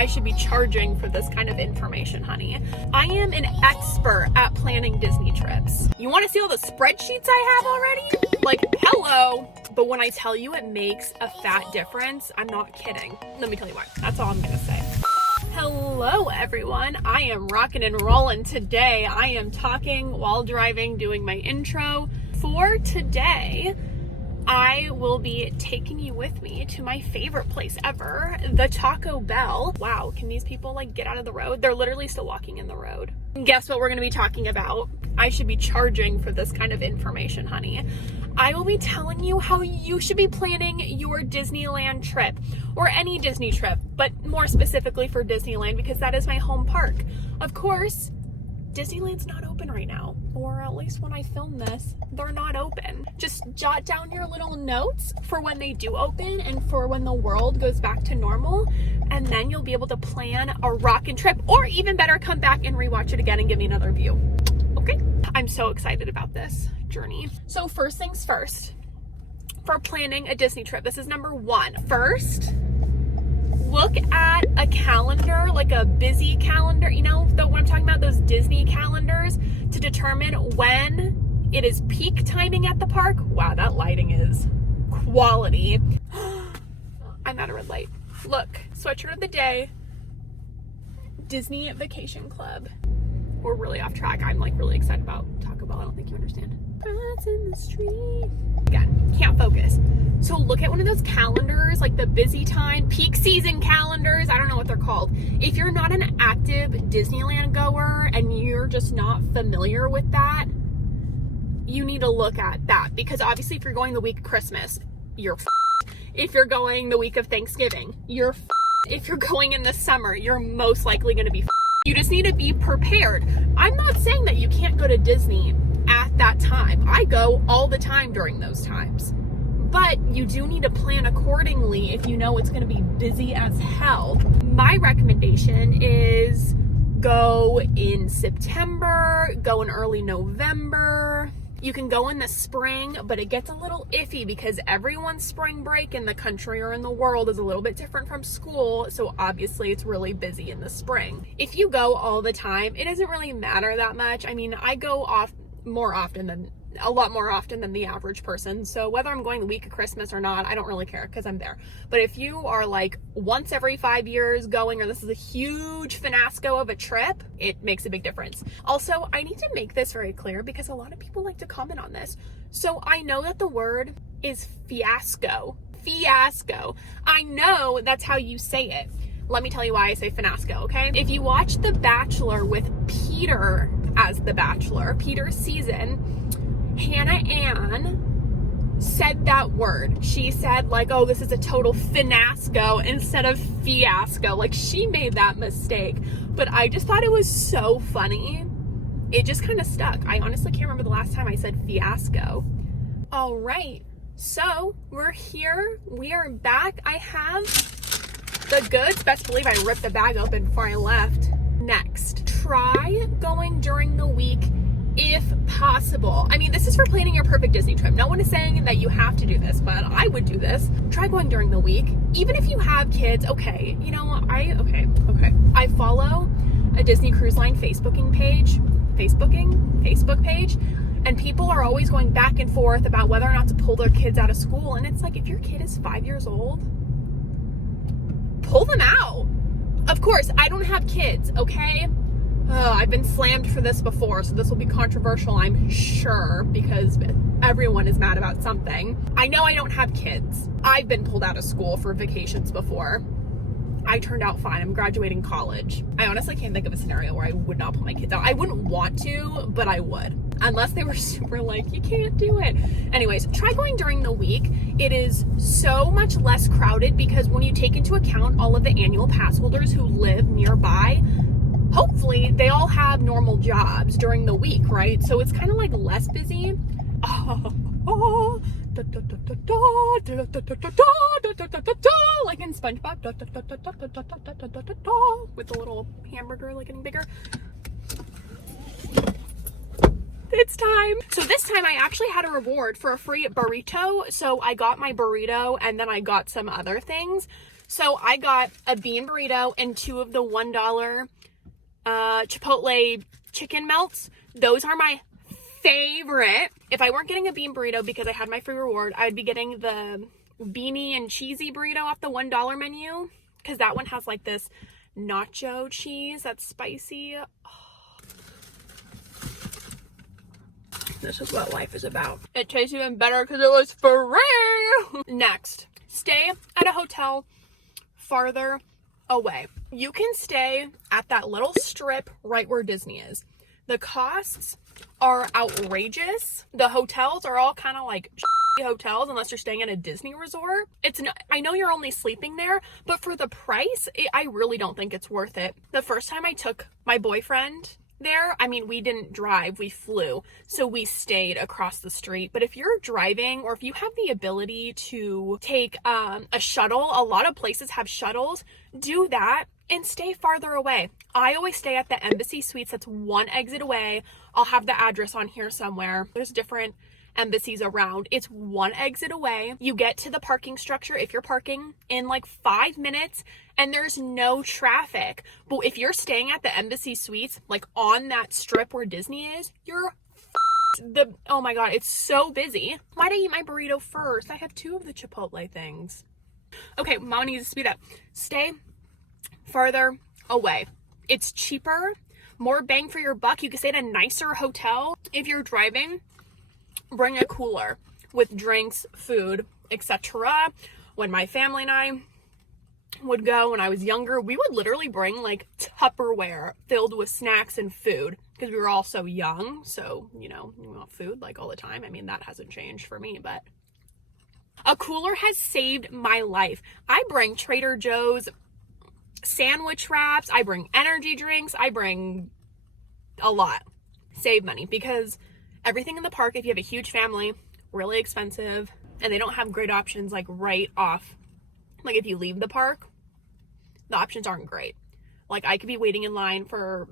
I should be charging for this kind of information, honey. I am an expert at planning Disney trips. You want to see all the spreadsheets I have already? Like, hello. But when I tell you it makes a fat difference, I'm not kidding. Let me tell you why. That's all I'm gonna say. Hello everyone, I am rocking and rolling today. I am talking while driving, doing my intro. For today, I will be taking you with me to my favorite place ever, the Taco Bell. Wow, can these people like get out of the road? They're literally still walking in the road. Guess what we're gonna be talking about? I should be charging for this kind of information, honey. I will be telling you how you should be planning your Disneyland trip, or any Disney trip, but more specifically for Disneyland because that is my home park. Of course, Disneyland's not open right now, or at least when I film this, they're not open. Just jot down your little notes for when they do open and for when the world goes back to normal, and then you'll be able to plan a rockin' trip, or even better, come back and rewatch it again and give me another view. Okay? I'm so excited about this journey. So first things first, for planning a Disney trip, this is number one. First, look at a calendar, like a busy calendar, you know, what I'm talking about, those Disney calendars, to determine when it is peak timing at the park. Wow, that lighting is quality. I'm at a red light. Look, sweatshirt of the day, Disney Vacation Club. We're really off track. I'm like really excited about Taco Bell. I don't think you understand. Rats in the street. Again, can't focus. So look at one of those calendars, like the busy time, peak season calendars. I don't know what they're called. If you're not an active Disneyland goer and you're just not familiar with that, you need to look at that, because obviously if you're going the week of Christmas, you're f***ed. If you're going the week of Thanksgiving, you're f***ed. If you're going in the summer, you're most likely going to be f***ed. You just need to be prepared. I'm not saying that you can't go to Disney at that time. I go all the time during those times. But you do need to plan accordingly if you know it's going to be busy as hell. My recommendation is go in September, go in early November. You can go in the spring, but it gets a little iffy because everyone's spring break in the country or in the world is a little bit different from school. So obviously it's really busy in the spring. If you go all the time, it doesn't really matter that much. I mean, I go off a lot more often than the average person. So whether I'm going the week of Christmas or not, I don't really care because I'm there. But if you are like once every 5 years going, or this is a huge finasco of a trip, it makes a big difference. Also, I need to make this very clear because a lot of people like to comment on this. So I know that the word is fiasco. Fiasco. I know that's how you say it. Let me tell you why I say finasco, okay? If you watch The Bachelor with Peter as the Bachelor, Peter's season, Hannah Ann said that word. She said like, oh, this is a total finasco instead of fiasco. Like, she made that mistake. But I just thought it was so funny. It just kind of stuck. I honestly can't remember the last time I said fiasco. All right, so we're here. We are back. I have the goods. Best believe I ripped the bag open before I left. Next, try going during the week if possible. I mean, this is for planning your perfect Disney trip. No one is saying that you have to do this, but I would do this. Try going during the week. Even if you have kids, okay. You know, I follow a Disney Cruise Line Facebook page, and people are always going back and forth about whether or not to pull their kids out of school. And it's like, if your kid is 5 years old, pull them out. Of course, I don't have kids, okay? I've been slammed for this before, so this will be controversial, I'm sure, because everyone is mad about something. I know I don't have kids. I've been pulled out of school for vacations before. I turned out fine. I'm graduating college. I honestly can't think of a scenario where I would not pull my kids out. I wouldn't want to, but I would. Unless they were super like, you can't do it. Anyways, try going during the week. It is so much less crowded because when you take into account all of the annual pass holders who live nearby, hopefully they all have normal jobs during the week, right? So it's kind of like less busy. Like in SpongeBob, with the little hamburger like getting bigger. It's time. So this time I actually had a reward for a free burrito. So I got my burrito and then I got some other things. So I got a bean burrito and 2 of the $1 Chipotle chicken melts. Those are my favorite. If I weren't getting a bean burrito because I had my free reward, I'd be getting the beanie and cheesy burrito off the $1 menu, because that one has like this nacho cheese that's spicy. Oh. This is what life is about. It tastes even better because it was free. Next, stay at a hotel farther away. You can stay at that little strip right where Disney is. The costs are outrageous. The hotels are all kind of like hotels unless you're staying at a Disney resort. It's not, I know you're only sleeping there, but for the price, I really don't think it's worth it. The first time I took my boyfriend there, I mean, we didn't drive, we flew, so we stayed across the street. But if you're driving, or if you have the ability to take a shuttle, a lot of places have shuttles, do that and stay farther away. I always stay at the Embassy Suites. That's 1 exit away. I'll have the address on here somewhere. There's different embassies around. It's 1 exit away. You get to the parking structure if you're parking in like 5 minutes, and there's no traffic. But if you're staying at the Embassy Suites, like on that strip where Disney is, you're oh my god, it's so busy. Why'd I eat my burrito first? I have 2 of the Chipotle things. Okay, mama needs to speed up. Stay farther away. It's cheaper, more bang for your buck. You can stay at a nicer hotel. If you're driving, bring a cooler with drinks, food, etc. When my family and I would go when I was younger, we would literally bring like Tupperware filled with snacks and food because we were all so young. So, you know, we want food like all the time. I mean, that hasn't changed for me, but a cooler has saved my life. I bring Trader Joe's sandwich wraps. I bring energy drinks. I bring a lot. Save money, because everything in the park, if you have a huge family, really expensive, and they don't have great options like right off. Like if you leave the park, the options aren't great. Like I could be waiting in line for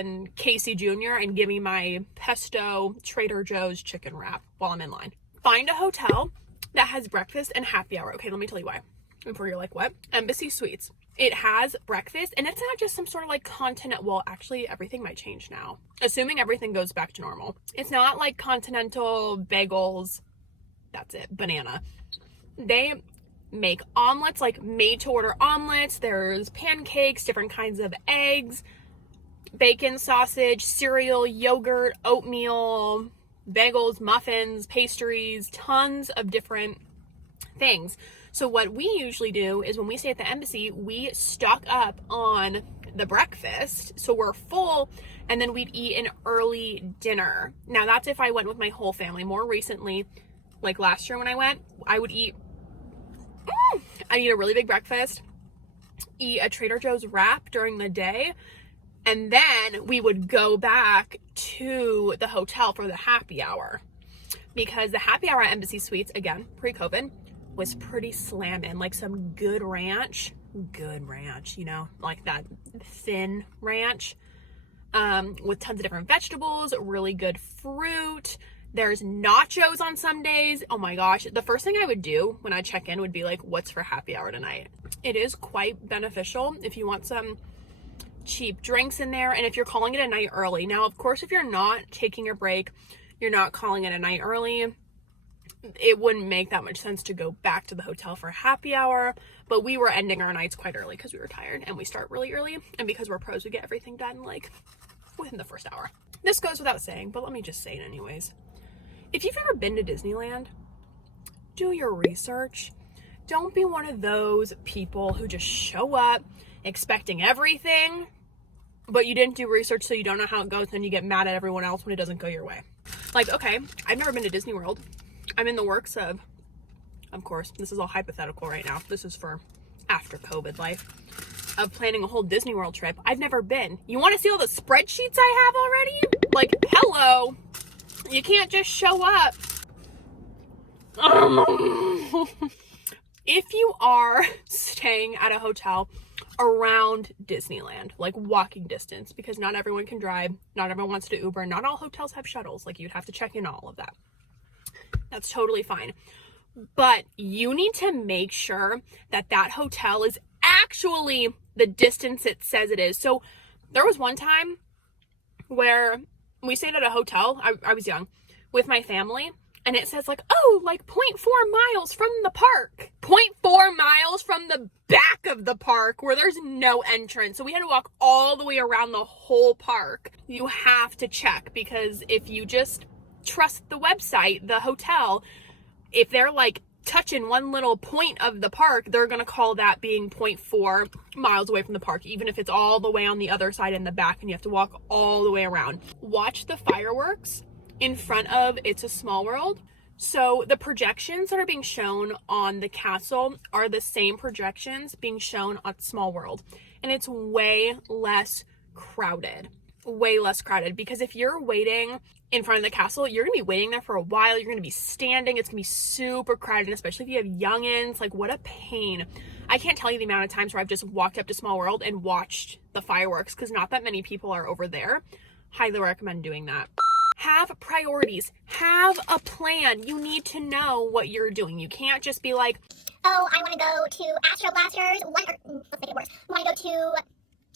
and Casey Jr. and give me my pesto Trader Joe's chicken wrap while I'm in line. Find a hotel that has breakfast and happy hour. Okay, let me tell you why. Before you're like, what? Embassy Suites. It has breakfast, and it's not just some sort of like continent. Well, actually, everything might change now, assuming everything goes back to normal. It's not like continental bagels. That's it. Banana. They make omelets, like made to order omelets. There's pancakes, different kinds of eggs, bacon, sausage, cereal, yogurt, oatmeal, bagels, muffins, pastries, tons of different things. So what we usually do is when we stay at the embassy, we stock up on the breakfast, so we're full, and then we'd eat an early dinner. Now that's if I went with my whole family. More recently, like last year when I went, I would eat I'd eat a really big breakfast, eat a Trader Joe's wrap during the day, and then we would go back to the hotel for the happy hour, because the happy hour at Embassy Suites, again, pre-COVID, was pretty slamming. Like some good ranch, you know, like that thin ranch, with tons of different vegetables, really good fruit. There's nachos on some days. Oh my gosh. The first thing I would do when I check in would be like, what's for happy hour tonight? It is quite beneficial if you want some cheap drinks in there, and if you're calling it a night early. Now, of course, if you're not taking a break, you're not calling it a night early, it wouldn't make that much sense to go back to the hotel for happy hour. But we were ending our nights quite early because we were tired, and we start really early, and because we're pros, we get everything done like within the first hour. This goes without saying, but let me just say it anyways. If you've ever been to Disneyland, do your research. Don't be one of those people who just show up expecting everything, but you didn't do research, so you don't know how it goes, and you get mad at everyone else when it doesn't go your way. Like, okay, I've never been to Disney World. I'm in the works of course, this is all hypothetical right now. This is for after COVID life, of planning a whole Disney World trip. I've never been. You want to see all the spreadsheets I have already? Like, hello. You can't just show up. If you are staying at a hotel around Disneyland, like walking distance, because not everyone can drive, not everyone wants to Uber, not all hotels have shuttles, like you'd have to check in all of that. That's totally fine. But you need to make sure that that hotel is actually the distance it says it is. So there was one time where we stayed at a hotel. I was young with my family, and it says like, oh, like 0.4 miles from the park. 0.4 miles from the back of the park where there's no entrance. So we had to walk all the way around the whole park. You have to check, because if you just trust the website, the hotel, if they're like touching one little point of the park, they're going to call that being 0.4 miles away from the park, even if it's all the way on the other side in the back and you have to walk all the way around. Watch the fireworks in front of It's a Small World. So the projections that are being shown on the castle are the same projections being shown on Small World. And it's way less crowded. Way less crowded, because if you're waiting in front of the castle, you're gonna be waiting there for a while. You're gonna be standing. It's gonna be super crowded, and especially if you have youngins. Like, what a pain. I can't tell you the amount of times where I've just walked up to Small World and watched the fireworks, because not that many people are over there. Highly recommend doing that. Have priorities. Have a plan. You need to know what you're doing. You can't just be like, oh, I want to go to Astro Blasters. Let's make it worse. I want to go to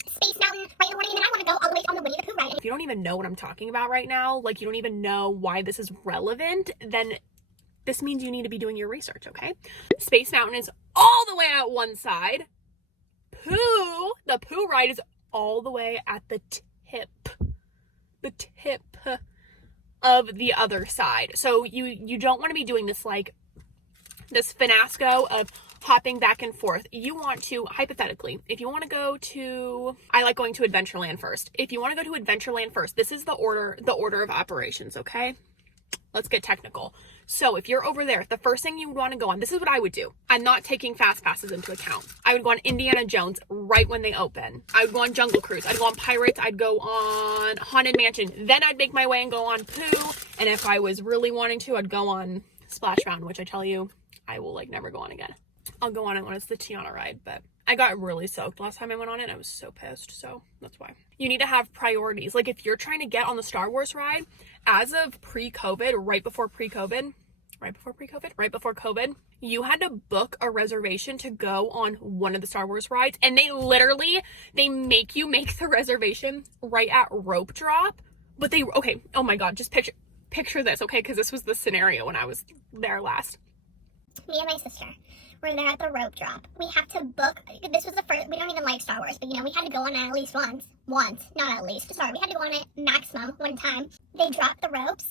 Space Mountain right in the morning, and then I want to go all the way on the Winnie the Pooh ride. If you don't even know what I'm talking about right now, like you don't even know why this is relevant, then this means you need to be doing your research, okay? Space Mountain is all the way at one side. The Pooh ride is all the way at the tip of the other side. So you don't want to be doing this like this finasco of hopping back and forth. You want to, hypothetically, if you want to go to, I like going to Adventureland first. If you want to go to Adventureland first, this is the order of operations, okay? Let's get technical. So if you're over there, the first thing you would want to go on, this is what I would do. I'm not taking fast passes into account. I would go on Indiana Jones right when they open. I would go on Jungle Cruise. I'd go on Pirates. I'd go on Haunted Mansion. Then I'd make my way and go on Pooh. And if I was really wanting to, I'd go on Splash Mountain, which I tell you, I will like never go on again. I'll go on it when it's the Tiana ride, but I got really soaked last time I went on it. I was so pissed, so that's why. You need to have priorities. Like if you're trying to get on the Star Wars ride, as of pre-COVID, right before COVID, you had to book a reservation to go on one of the Star Wars rides, and they make you make the reservation right at rope drop. But okay, oh my God, just picture this, okay? Because this was the scenario when I was there last. Me and my sister were there at the rope drop. We have to book, this was the first, we don't even like Star Wars, but you know, we had to go on it at least once, not at least, sorry, we had to go on it maximum one time. They drop the ropes,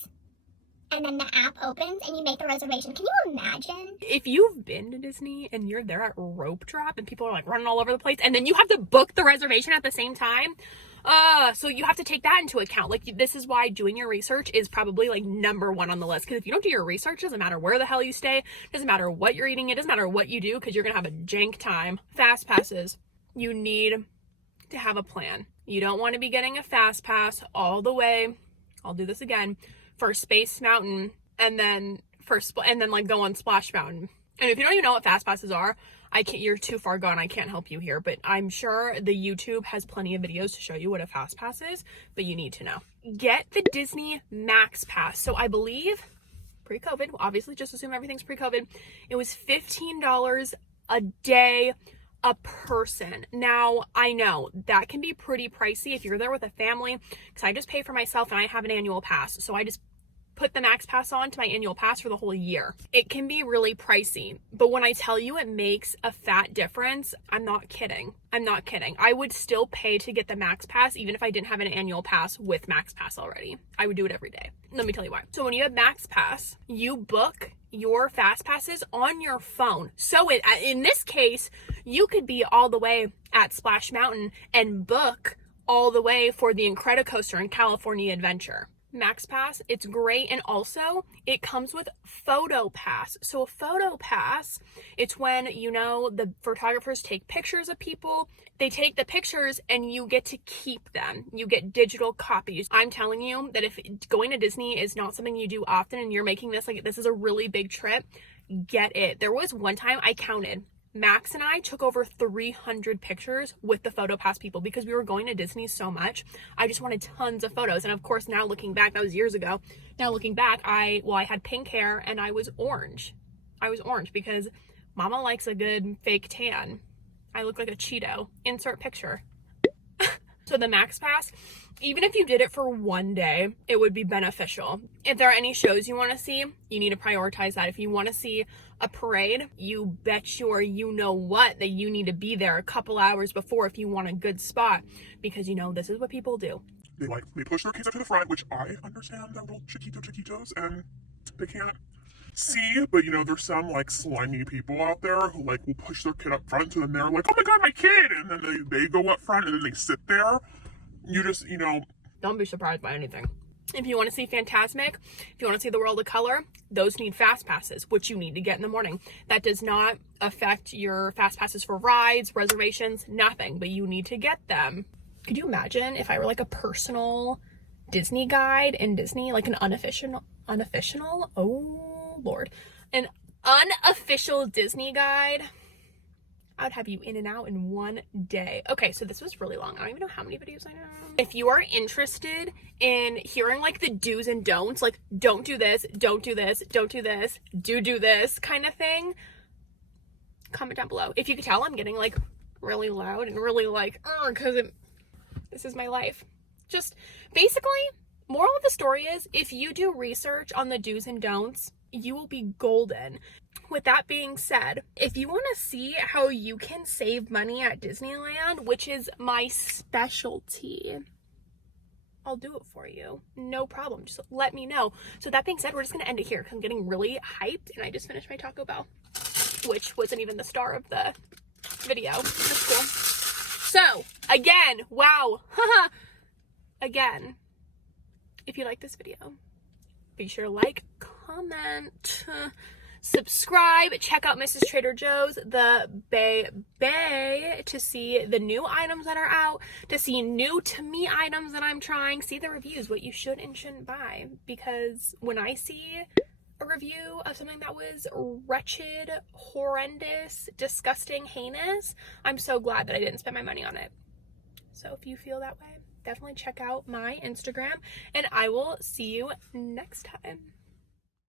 and then the app opens, and you make the reservation. Can you imagine? If you've been to Disney, and you're there at rope drop, and people are like running all over the place, and then you have to book the reservation at the same time, so you have to take that into account. Like, this is why doing your research is probably like number one on the list. Because if you don't do your research, it doesn't matter where the hell you stay, it doesn't matter what you're eating, it doesn't matter what you do, because you're gonna have a jank time. Fast passes, you need to have a plan. You don't want to be getting a fast pass all the way, I'll do this again, for Space Mountain, and then like go on Splash Mountain. And if you don't even know what fast passes are, you're too far gone. I can't help you here, but I'm sure the YouTube has plenty of videos to show you what a fast pass is, but you need to know. Get the Disney Max Pass. So I believe pre-COVID, obviously just assume everything's pre-COVID, it was $15 a day a person. Now, I know that can be pretty pricey if you're there with a family, because I just pay for myself and I have an annual pass. So I just put the Max Pass on to my annual pass for the whole year. It can be really pricey, but when I tell you it makes a fat difference, I'm not kidding. I would still pay to get the Max Pass even if I didn't have an annual pass with Max Pass already. I would do it every day. Let me tell you why. So when you have Max Pass, you book your fast passes on your phone. So in this case, you could be all the way at Splash Mountain and book all the way for the Incredicoaster and California Adventure. Max Pass, it's great, and also it comes with Photo Pass. So a Photo Pass, it's when, you know, the photographers take pictures of people, they take the pictures and you get to keep them. You get digital copies. I'm telling you that if going to Disney is not something you do often and you're making this like this is a really big trip, get it. There was one time I counted, Max and I took over 300 pictures with the Photo Pass people because we were going to Disney so much. I just wanted tons of photos. And of course, now looking back, that was years ago. Now looking back, I had pink hair and I was orange. I was orange because mama likes a good fake tan. I look like a Cheeto. Insert picture. So the Max Pass, even if you did it for one day, it would be beneficial. If there are any shows you want to see, you need to prioritize that. If you want to see a parade, you bet your you know what that you need to be there a couple hours before if you want a good spot, because you know this is what people do. They push their kids up to the front, which I understand that little chiquitos and they can't see, but you know, there's some like slimy people out there who like will push their kid up front, and then they're like, oh my god, my kid, and then they go up front and then they sit there. You just, you know, don't be surprised by anything. If you want to see Fantasmic, if you want to see the World of Color, those need fast passes, which you need to get in the morning. That does not affect your fast passes for rides, reservations, nothing, but you need to get them. Could you imagine if I were like a personal Disney guide in Disney, like an unofficial, oh Lord, an unofficial Disney guide? I would have you in and out in one day. Okay, so this was really long. I don't even know how many videos I know. If you are interested in hearing like the do's and don'ts, like don't do this, don't do this, don't do this, do this kind of thing, comment down below. If you could tell, I'm getting like really loud and really like, because this is my life. Just basically, moral of the story is, if you do research on the do's and don'ts, you will be golden. With that being said, if you want to see how you can save money at Disneyland, which is my specialty, I'll do it for you. No problem. Just let me know. So that being said, we're just going to end it here because I'm getting really hyped and I just finished my Taco Bell, which wasn't even the star of the video. That's cool. So, again, wow. Again, if you like this video, be sure to like, comment, subscribe, check out Mrs. Trader Joe's, the Bay, to see the new items that are out, to see new to me items that I'm trying, see the reviews, what you should and shouldn't buy, because when I see a review of something that was wretched, horrendous, disgusting, heinous, I'm so glad that I didn't spend my money on it. So if you feel that way, definitely check out my Instagram, and I will see you next time.